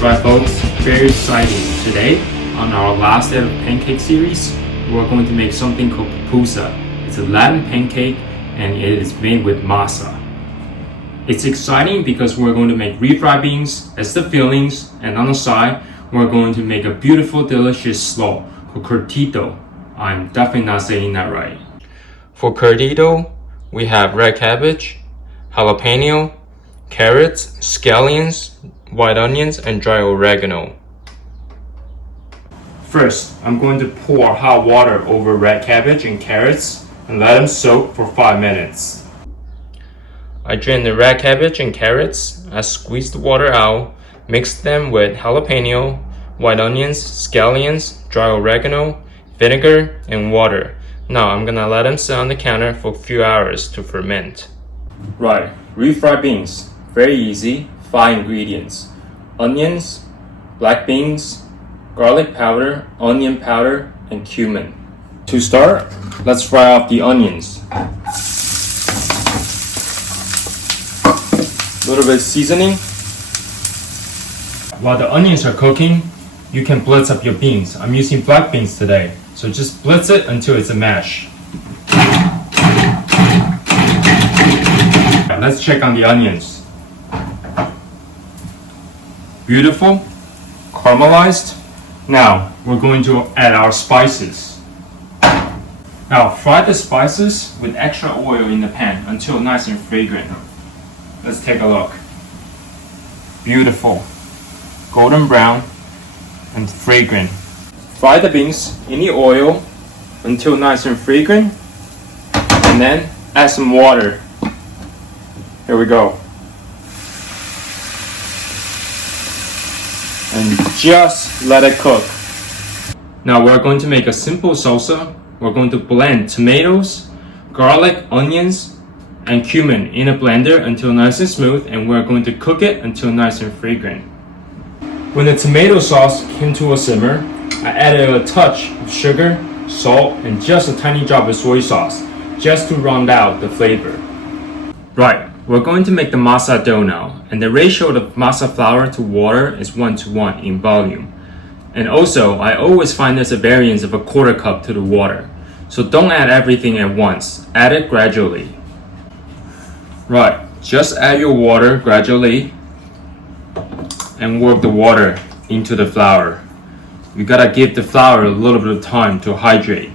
Right folks, very exciting. Today, on our last day of pancake series, we're going to make something called pupusa. It's a Latin pancake and it is made with masa. It's exciting because we're going to make refried beans as the fillings, and on the side, we're going to make a beautiful, delicious slaw called Curtido. I'm definitely not saying that right. For Curtido, we have red cabbage, jalapeño, carrots, scallions, white onions, and dry oregano. First, I'm going to pour hot water over red cabbage and carrots and let them soak for 5 minutes. I drain the red cabbage and carrots. I squeeze the water out, mix them with jalapeno, white onions, scallions, dry oregano, vinegar, and water. Now I'm gonna let them sit on the counter for a few hours to ferment. Right, refried beans. Very easy. 5 ingredients: onions, black beans, garlic powder, onion powder, and cumin. To start, let's fry off the onions. A little bit of seasoning. While the onions are cooking, you can blitz up your beans. I'm using black beans today, so just blitz it until it's a mash. Let's check on the onions. Beautiful, caramelized. Now we're going to add our spices. Now fry the spices with extra oil in the pan until nice and fragrant. Let's take a look. Beautiful, golden brown and fragrant. Fry the beans in the oil until nice and fragrant, and then add some water. Here we go. And just let it cook. Now we're going to make a simple salsa. We're going to blend tomatoes, garlic, onions, and cumin in a blender until nice and smooth, and we're going to cook it until nice and fragrant. When the tomato sauce came to a simmer, I added a touch of sugar, salt, and just a tiny drop of soy sauce, just to round out the flavor. Right. We're going to make the masa dough now, and the ratio of masa flour to water is 1:1 in volume. And also, I always find there's a variance of 1/4 cup to the water. So don't add everything at once, add it gradually. Right, just add your water gradually and work the water into the flour. You gotta give the flour a little bit of time to hydrate.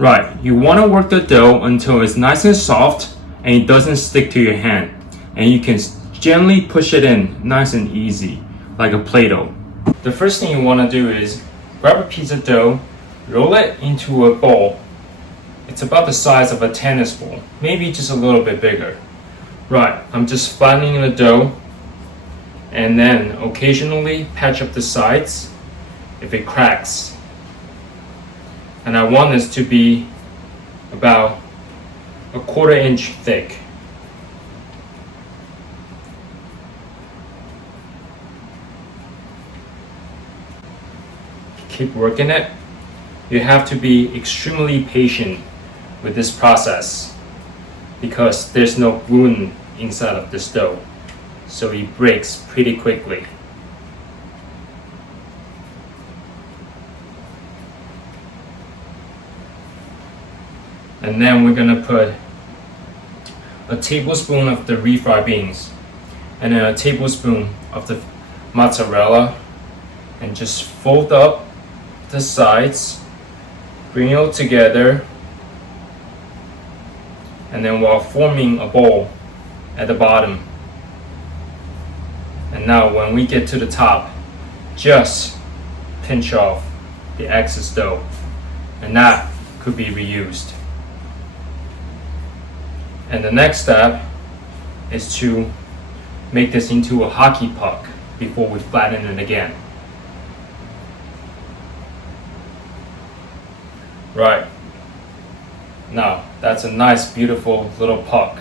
Right, you want to work the dough until it's nice and soft and it doesn't stick to your hand. And you can gently push it in nice and easy, like a Play-Doh. The first thing you want to do is grab a piece of dough, roll it into a bowl. It's about the size of a tennis ball, maybe just a little bit bigger. Right, I'm just flattening the dough and then occasionally patch up the sides if it cracks. And I want this to be about 1/4 inch thick. Keep working it. You have to be extremely patient with this process because there's no gluten inside of this dough, so it breaks pretty quickly. And then we're gonna put a tablespoon of the refried beans and then a tablespoon of the mozzarella, and just fold up the sides, bring it all together, and then while forming a bowl at the bottom. And now when we get to the top, just pinch off the excess dough, and that could be reused. And the next step is to make this into a hockey puck before we flatten it again. Right. Now, that's a nice, beautiful little puck.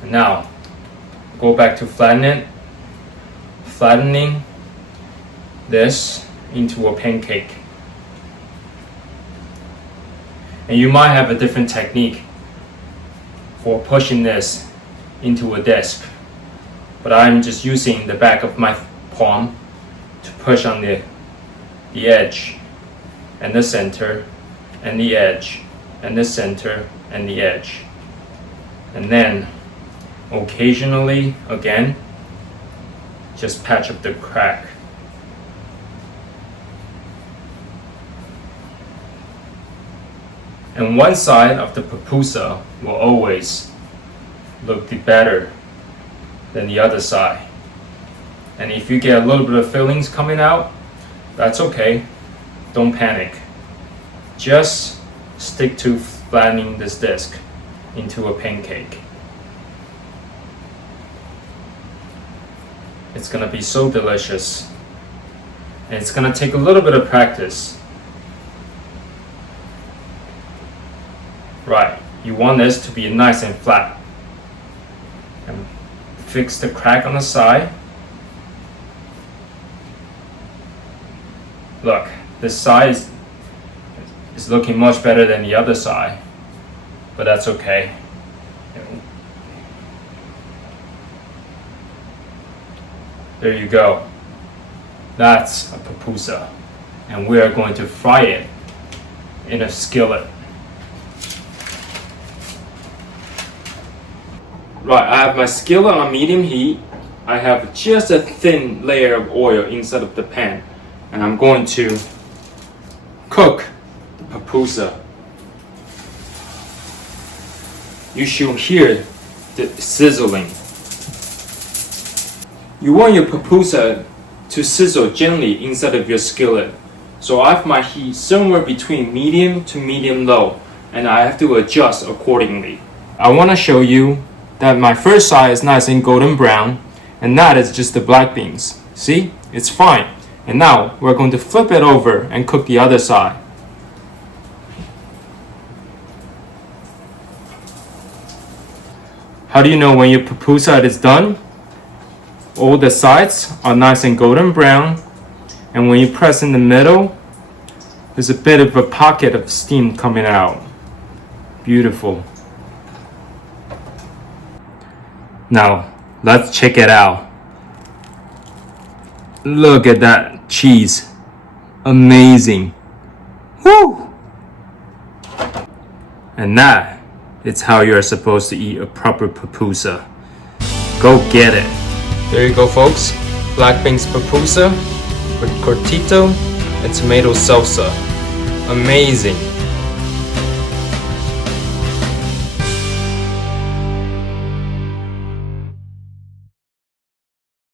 And now, go back to flattening this into a pancake. And you might have a different technique for pushing this into a disc. but I'm just using the back of my palm to push on the edge and the center and the edge and the center and the edge. And then occasionally, again, just patch up the crack. And one side of the pupusa will always look better than the other side. And if you get a little bit of fillings coming out, that's okay. Don't panic. Just stick to flattening this disc into a pancake. It's gonna be so delicious. And it's gonna take a little bit of practice. Right, you want this to be nice and flat. And fix the crack on the side. Look, this side is looking much better than the other side, but that's okay. There you go. That's a pupusa, and we are going to fry it in a skillet. Right, I have my skillet on medium heat. I have just a thin layer of oil inside of the pan, and I'm going to cook the pupusa. You should hear the sizzling. You want your pupusa to sizzle gently inside of your skillet. So I have my heat somewhere between medium to medium low, and I have to adjust accordingly. I want to show you that my first side is nice and golden brown, and that is just the black beans. See? It's fine. And now we're going to flip it over and cook the other side. How do you know when your pupusa is done? All the sides are nice and golden brown, and when you press in the middle, there's a bit of a pocket of steam coming out. Beautiful. Now, let's check it out. Look at that cheese. Amazing. Woo! And that is how you're supposed to eat a proper pupusa. Go get it. There you go, folks. Black beans pupusa with curtido and tomato salsa. Amazing.